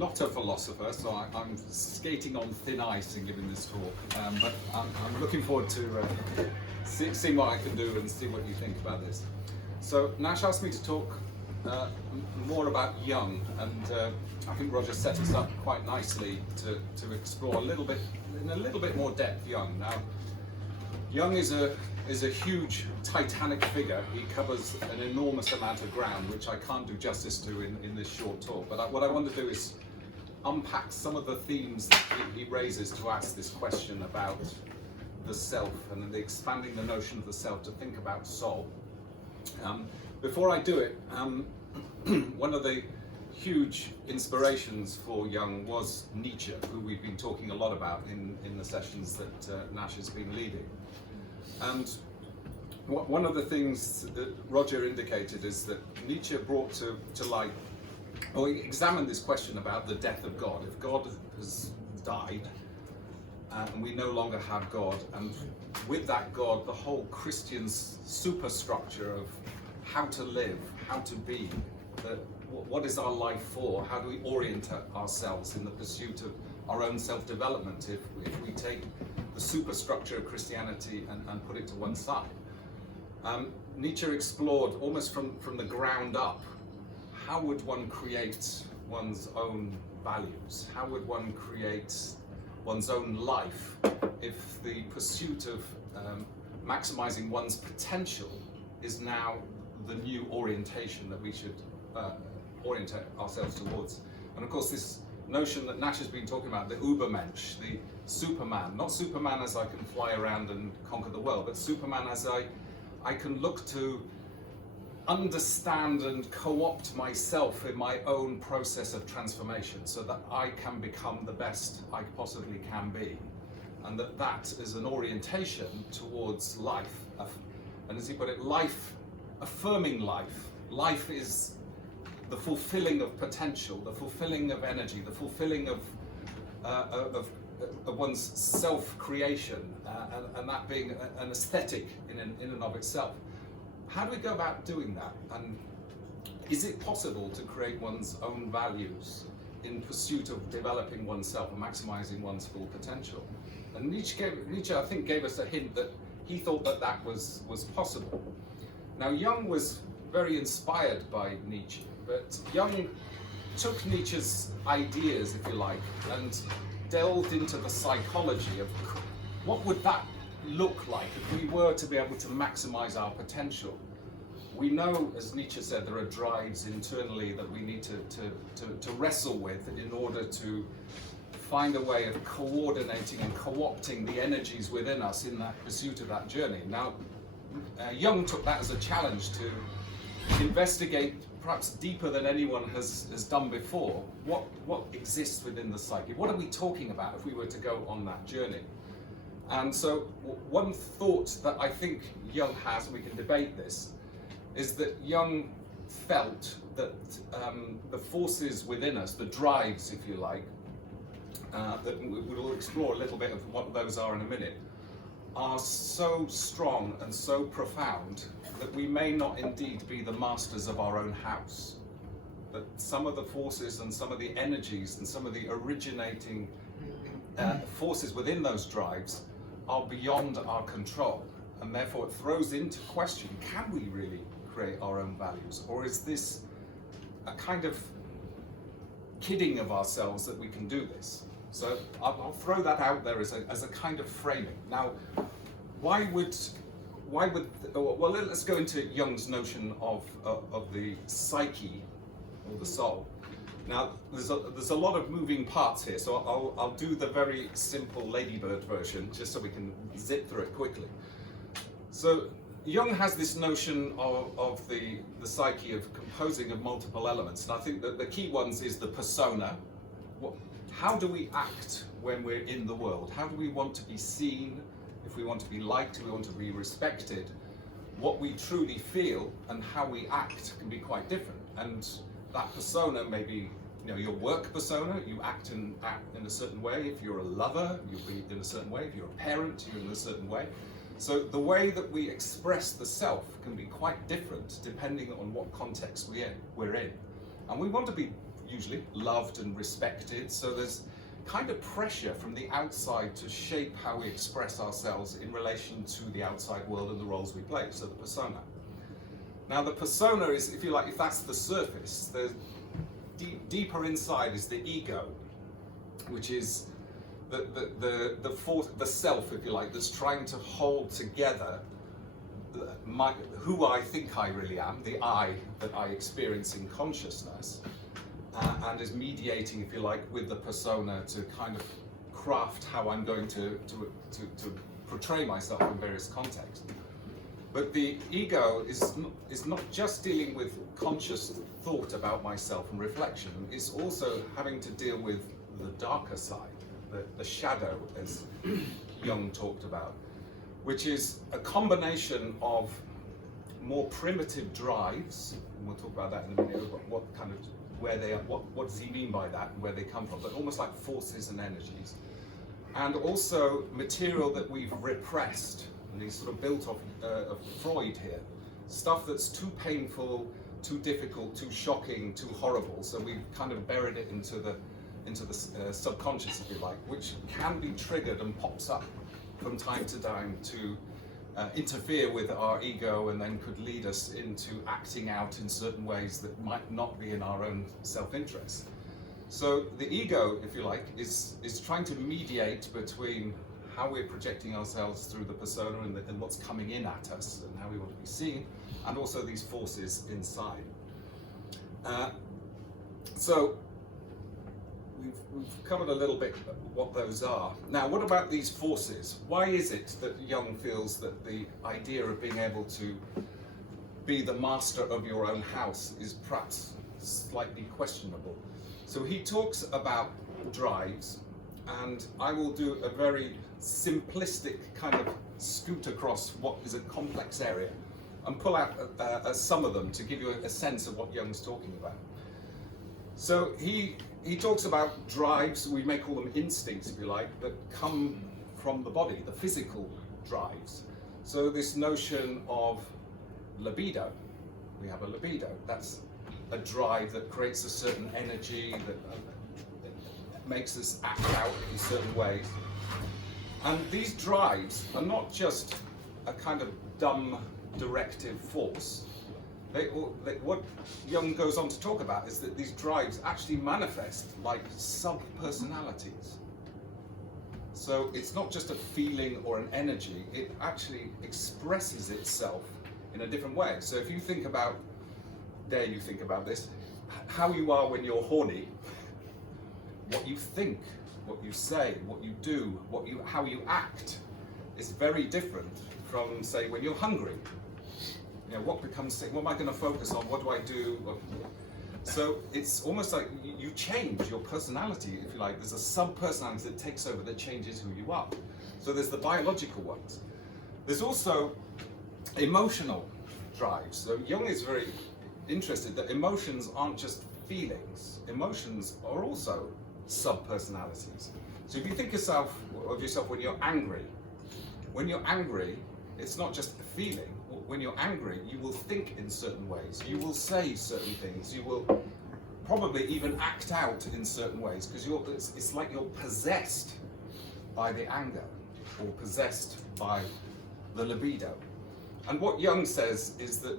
not a philosopher, so I'm skating on thin ice in giving this talk, but I'm looking forward to seeing what I can do and see what you think about this. So Nash asked me to talk more about Jung, and I think Roger set us up quite nicely to explore a little bit more depth Jung. Now, Jung is a huge titanic figure. He covers an enormous amount of ground, which I can't do justice to in this short talk. But what I want to do is unpack some of the themes that he raises to ask this question about the self and expanding the notion of the self to think about soul. Before I do it, one of the huge inspirations for Jung was Nietzsche, who we've been talking a lot about in the sessions that Nash has been leading. And one of the things that Roger indicated is that Nietzsche brought to light, or he examined this question about the death of God. If God has died and we no longer have God, and with that God, the whole Christian superstructure of how to live, how to be, what is our life for, how do we orient ourselves in the pursuit of our own self-development if we take the superstructure of Christianity and put it to one side. Nietzsche explored almost from the ground up, how would one create one's own values? How would one create one's own life if the pursuit of maximizing one's potential is now the new orientation that we should orientate ourselves towards? And of course, this notion that Nash has been talking about, the Übermensch, the Superman, not Superman as I can fly around and conquer the world, but Superman as I can look to understand and co-opt myself in my own process of transformation so that I can become the best I possibly can be. And that is an orientation towards life. And as he put it, life, affirming life. Life is the fulfilling of potential, the fulfilling of energy, the fulfilling of one's self-creation, and that being an aesthetic in and of itself. How do we go about doing that? And is it possible to create one's own values in pursuit of developing oneself and maximizing one's full potential? And Nietzsche, I think, gave us a hint that he thought that was possible. Now, Jung was very inspired by Nietzsche, but Jung took Nietzsche's ideas, if you like, and delved into the psychology of what would that look like if we were to be able to maximize our potential. We know, as Nietzsche said, there are drives internally that we need to wrestle with in order to find a way of coordinating and co-opting the energies within us in that pursuit of that journey. Now, Jung took that as a challenge to investigate, perhaps deeper than anyone has done before, what exists within the psyche. What are we talking about if we were to go on that journey? And so one thought that I think Jung has, and we can debate this, is that Jung felt that the forces within us, the drives, if you like, that we'll explore a little bit of what those are in a minute, are so strong and so profound that we may not indeed be the masters of our own house. That some of the forces and some of the energies and some of the originating forces within those drives are beyond our control, and therefore it throws into question, can we really create our own values, or is this a kind of kidding of ourselves that we can do this? So I'll throw that out there as a kind of framing. Now, well, let's go into Jung's notion of the psyche or the soul. Now, there's a lot of moving parts here, so I'll do the very simple ladybird version, just so we can zip through it quickly. So Jung has this notion of the psyche of composing of multiple elements, and I think that the key ones is the persona. How do we act when we're in the world? How do we want to be seen? If we want to be liked, if we want to be respected, what we truly feel and how we act can be quite different. And that persona may be, your work persona, you act in a certain way. If you're a lover, you'll be in a certain way. If you're a parent, you're in a certain way. So the way that we express the self can be quite different depending on what context we're in. And we want to be usually loved and respected. So there's kind of pressure from the outside to shape how we express ourselves in relation to the outside world and the roles we play, so the persona. Now the persona is, if you like, if that's the surface, the deeper inside is the ego, which is the self, if you like, that's trying to hold together who I think I really am, the I that I experience in consciousness, and is mediating, if you like, with the persona to kind of craft how I'm going to portray myself in various contexts. But the ego is not just dealing with conscious thought about myself and reflection, it's also having to deal with the darker side, the shadow, as Jung talked about, which is a combination of more primitive drives, and we'll talk about that in a minute, what kind of, where they are, what does he mean by that and where they come from, but almost like forces and energies. And also material that we've repressed, and he's sort of built off of Freud here. Stuff that's too painful, too difficult, too shocking, too horrible, so we've kind of buried it into the subconscious, if you like, which can be triggered and pops up from time to time to interfere with our ego, and then could lead us into acting out in certain ways that might not be in our own self-interest. So the ego, if you like, is trying to mediate between how we're projecting ourselves through the persona and what's coming in at us and how we want to be seen, and also these forces inside. So we've covered a little bit what those are. Now, what about these forces? Why is it that Jung feels that the idea of being able to be the master of your own house is perhaps slightly questionable? So he talks about drives, and I will do a very simplistic kind of scoot across what is a complex area and pull out some of them to give you a sense of what Jung's talking about. So he talks about drives, we may call them instincts if you like, that come from the body, the physical drives. So this notion of libido, we have a libido, that's a drive that creates a certain energy that makes us act out in certain ways. And these drives are not just a kind of dumb directive force. What Jung goes on to talk about is that these drives actually manifest like sub-personalities. So it's not just a feeling or an energy, it actually expresses itself in a different way. So if you think about, dare you think about this, how you are when you're horny, what you think, what you say, what you do, how you act is very different from, say, when you're hungry. You know, what am I going to focus on? What do I do? So it's almost like you change your personality, if you like. There's a sub-personality that takes over, that changes who you are. So there's the biological ones. There's also emotional drives. So Jung is very interested that emotions aren't just feelings. Emotions are also sub-personalities. So if you think of yourself when you're angry, it's not just a feeling. When you're angry, you will think in certain ways, you will say certain things, you will probably even act out in certain ways, because it's like you're possessed by the anger, or possessed by the libido. And what Jung says is that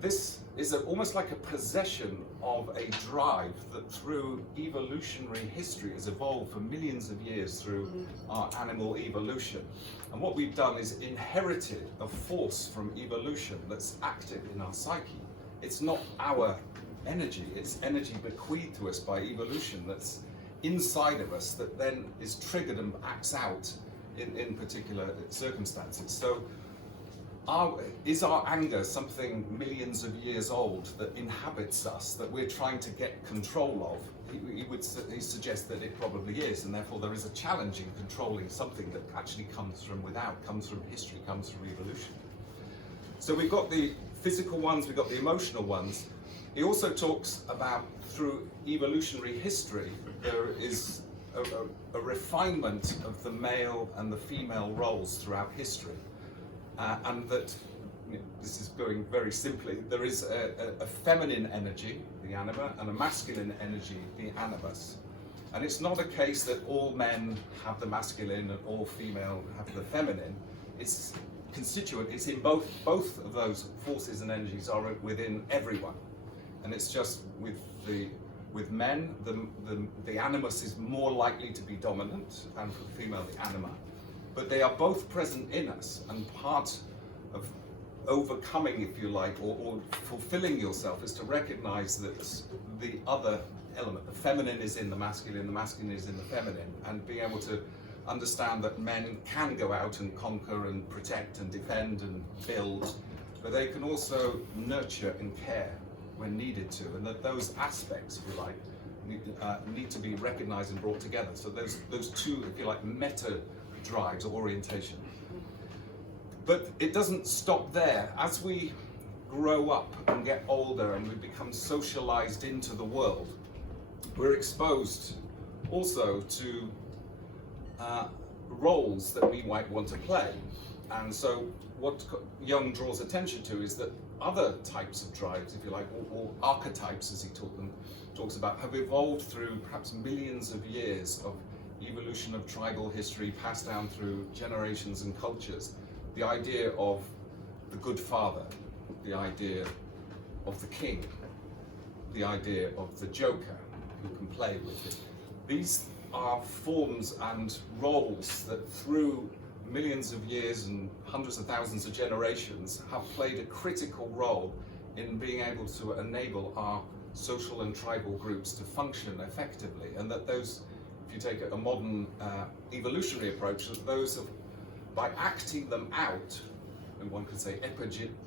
this is almost like a possession of a drive that through evolutionary history has evolved for millions of years through our animal evolution. And what we've done is inherited a force from evolution that's active in our psyche. It's not our energy, it's energy bequeathed to us by evolution that's inside of us that then is triggered and acts out in particular circumstances. So is our anger something millions of years old that inhabits us, that we're trying to get control of? He suggests that it probably is, and therefore there is a challenge in controlling something that actually comes from without, comes from history, comes from evolution. So we've got the physical ones, we've got the emotional ones. He also talks about, through evolutionary history, there is a refinement of the male and the female roles throughout history. And that this is going very simply, there is a feminine energy, the anima, and a masculine energy, the animus. And it's not a case that all men have the masculine and all female have the feminine. It's constituent, it's in both of those forces and energies are within everyone. And it's just with men, the animus is more likely to be dominant, and for the female, the anima. But they are both present in us, and part of overcoming, if you like, or fulfilling yourself is to recognize that the other element, the feminine is in the masculine is in the feminine, and being able to understand that men can go out and conquer and protect and defend and build, but they can also nurture and care when needed to, and that those aspects, if you like, need to be recognized and brought together. So those two, if you like, meta drives or orientation. But it doesn't stop there. As we grow up and get older and we become socialized into the world, we're exposed also to roles that we might want to play. And so what Jung draws attention to is that other types of drives, if you like, or archetypes as he talks about, have evolved through perhaps millions of years of evolution of tribal history passed down through generations and cultures. The idea of the good father, the idea of the king, the idea of the joker who can play with it. These are forms and roles that through millions of years and hundreds of thousands of generations have played a critical role in being able to enable our social and tribal groups to function effectively, and that those, if you take a modern evolutionary approach, that those have, by acting them out, and one could say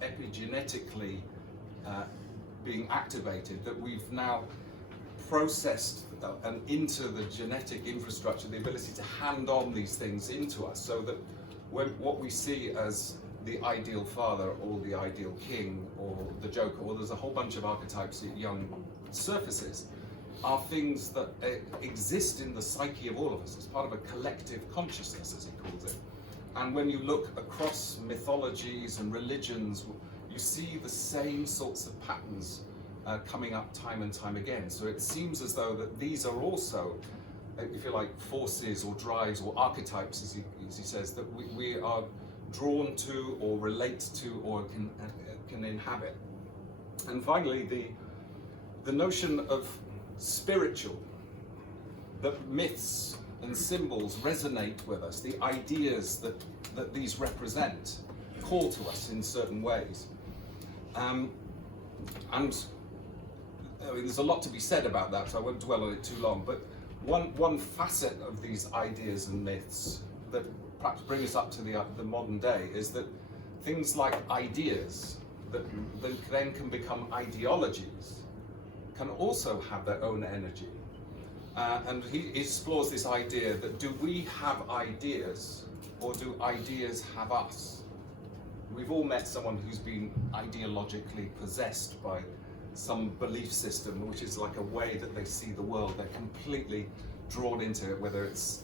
epigenetically being activated, that we've now processed and into the genetic infrastructure the ability to hand on these things into us, so that what we see as the ideal father or the ideal king or the joker, or there's a whole bunch of archetypes that Jung surfaces, are things that exist in the psyche of all of us as part of a collective consciousness, as he calls it. And when you look across mythologies and religions, you see the same sorts of patterns coming up time and time again. So it seems as though that these are also, if you like, forces or drives or archetypes, as he says, that we are drawn to or relate to or can inhabit. And finally, the notion of spiritual, that myths and symbols resonate with us, the ideas that these represent call to us in certain ways. And I mean, there's a lot to be said about that, so I won't dwell on it too long, but one facet of these ideas and myths that perhaps bring us up to the modern day is that things like ideas that then can become ideologies can also have their own energy. And he explores this idea that do we have ideas or do ideas have us? We've all met someone who's been ideologically possessed by some belief system, which is like a way that they see the world. They're completely drawn into it, whether it's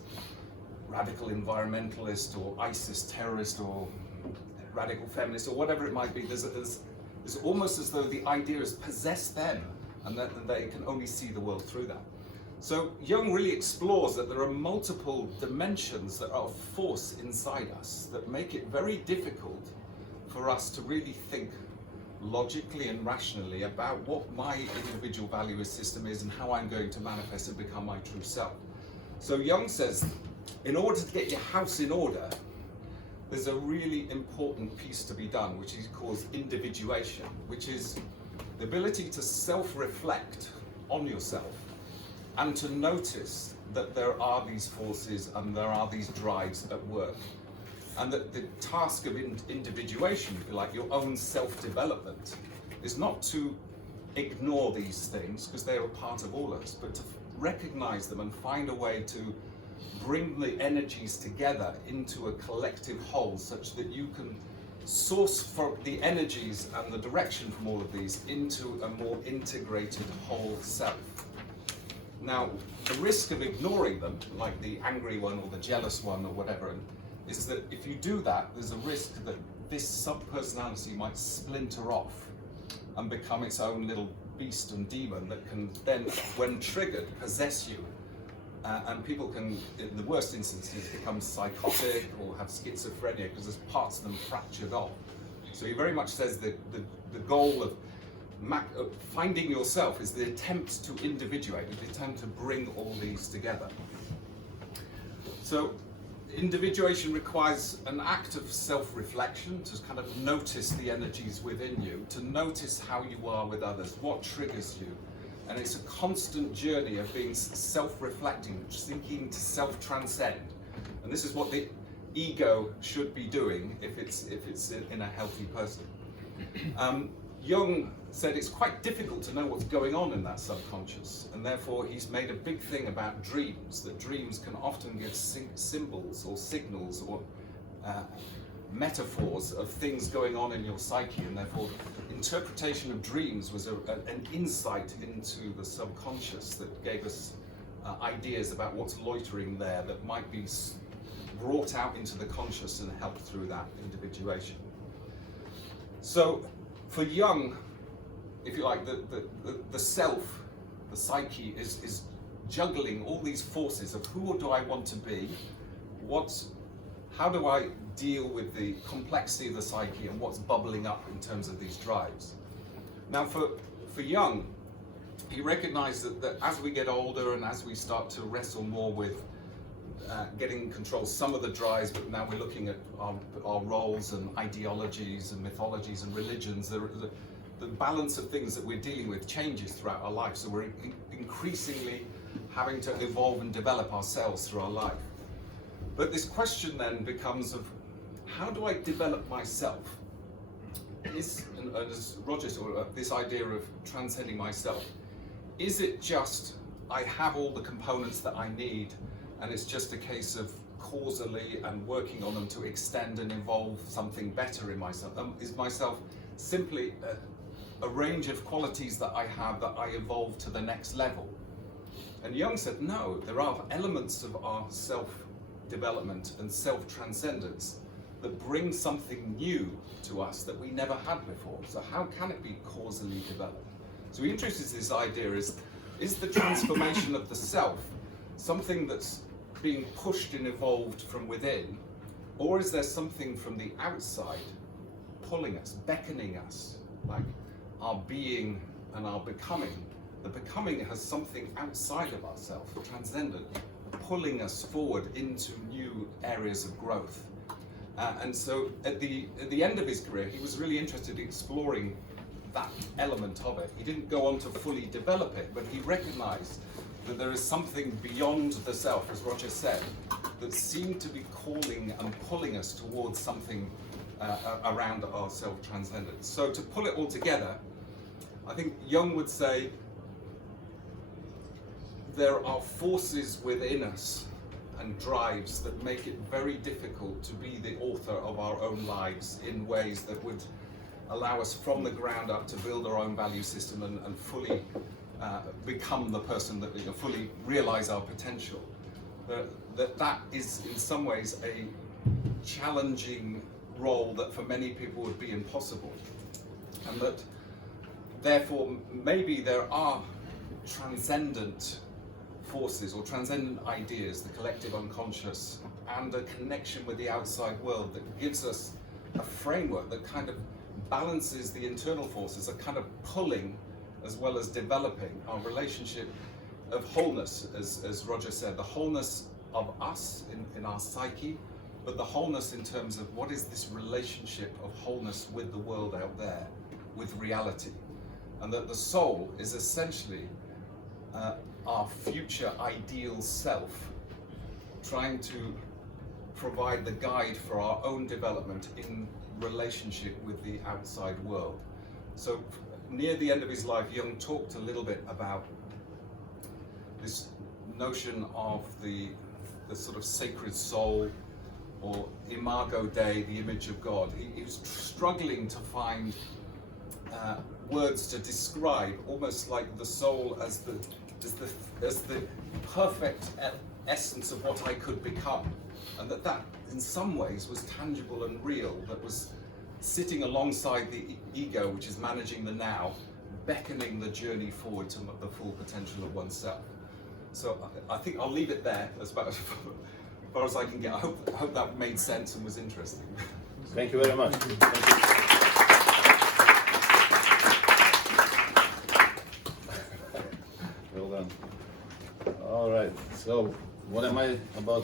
radical environmentalist or ISIS terrorist or radical feminist or whatever it might be. There's almost as though the ideas possess them and that they can only see the world through that. So Jung really explores that there are multiple dimensions that are of force inside us that make it very difficult for us to really think logically and rationally about what my individual value system is and how I'm going to manifest and become my true self. So Jung says, in order to get your house in order, there's a really important piece to be done, which he calls individuation, which is the ability to self-reflect on yourself and to notice that there are these forces and there are these drives at work. And that the task of individuation, if you like, your own self-development, is not to ignore these things because they are a part of all of us, but to recognize them and find a way to bring the energies together into a collective whole such that you can source for the energies and the direction from all of these into a more integrated whole self. Now, the risk of ignoring them, like the angry one or the jealous one or whatever, and is that if you do that, there's a risk that this sub-personality might splinter off and become its own little beast and demon that can then, when triggered, possess you. And people can, in the worst instances, become psychotic or have schizophrenia because there's parts of them fractured off. So he very much says that the goal of finding yourself is the attempt to individuate, the attempt to bring all these together. So individuation requires an act of self-reflection, to kind of notice the energies within you, to notice how you are with others, what triggers you. And it's a constant journey of being self-reflecting, seeking to self-transcend. And this is what the ego should be doing if it's in a healthy person. Jung said it's quite difficult to know what's going on in that subconscious, and therefore he's made a big thing about dreams, that dreams can often give symbols or signals or metaphors of things going on in your psyche, and therefore interpretation of dreams was an insight into the subconscious that gave us ideas about what's loitering there that might be brought out into the conscious and helped through that individuation. So for Jung, if you like, the self, the psyche is juggling all these forces of who do I want to be, how do I deal with the complexity of the psyche and what's bubbling up in terms of these drives. Now for Jung, he recognized that as we get older and as we start to wrestle more with getting control some of the drives, but now we're looking at our roles and ideologies and mythologies and religions, the balance of things that we're dealing with changes throughout our life, so we're increasingly having to evolve and develop ourselves through our life. But this question then becomes of, how do I develop myself? As Roger said, this idea of transcending myself, is it just I have all the components that I need and it's just a case of causally and working on them to extend and evolve something better in myself? Is myself simply a range of qualities that I have that I evolve to the next level? And Jung said, no, there are elements of our self-development and self-transcendence that bring something new to us that we never had before. So how can it be causally developed? So he introduces this idea is the transformation of the self something that's being pushed and evolved from within, or is there something from the outside pulling us, beckoning us, like our being and our becoming? The becoming has something outside of ourselves, transcendent, pulling us forward into new areas of growth. And so at the end of his career, he was really interested in exploring that element of it. He didn't go on to fully develop it, but he recognized that there is something beyond the self, as Roger said, that seemed to be calling and pulling us towards something around our self-transcendence. So to pull it all together, I think Jung would say there are forces within us and drives that make it very difficult to be the author of our own lives in ways that would allow us from the ground up to build our own value system and fully become the person that, fully realize our potential. That is in some ways a challenging role that for many people would be impossible, and that therefore maybe there are transcendent forces or transcendent ideas, the collective unconscious, and a connection with the outside world that gives us a framework that kind of balances the internal forces, that kind of pulling as well as developing our relationship of wholeness, as Roger said, the wholeness of us in our psyche, but the wholeness in terms of what is this relationship of wholeness with the world out there, with reality. And that the soul is essentially our future ideal self, trying to provide the guide for our own development in relationship with the outside world. So near the end of his life, Jung talked a little bit about this notion of the sort of sacred soul, or imago Dei, the image of God. He was struggling to find words to describe almost like the soul as the perfect essence of what I could become, and that in some ways was tangible and real, that was sitting alongside the ego, which is managing the now, beckoning the journey forward to the full potential of oneself. So I think I'll leave it there as about as far as I can get. I hope that made sense and was interesting. Thank you very much. Thank you. Well done. All right. So, what am I about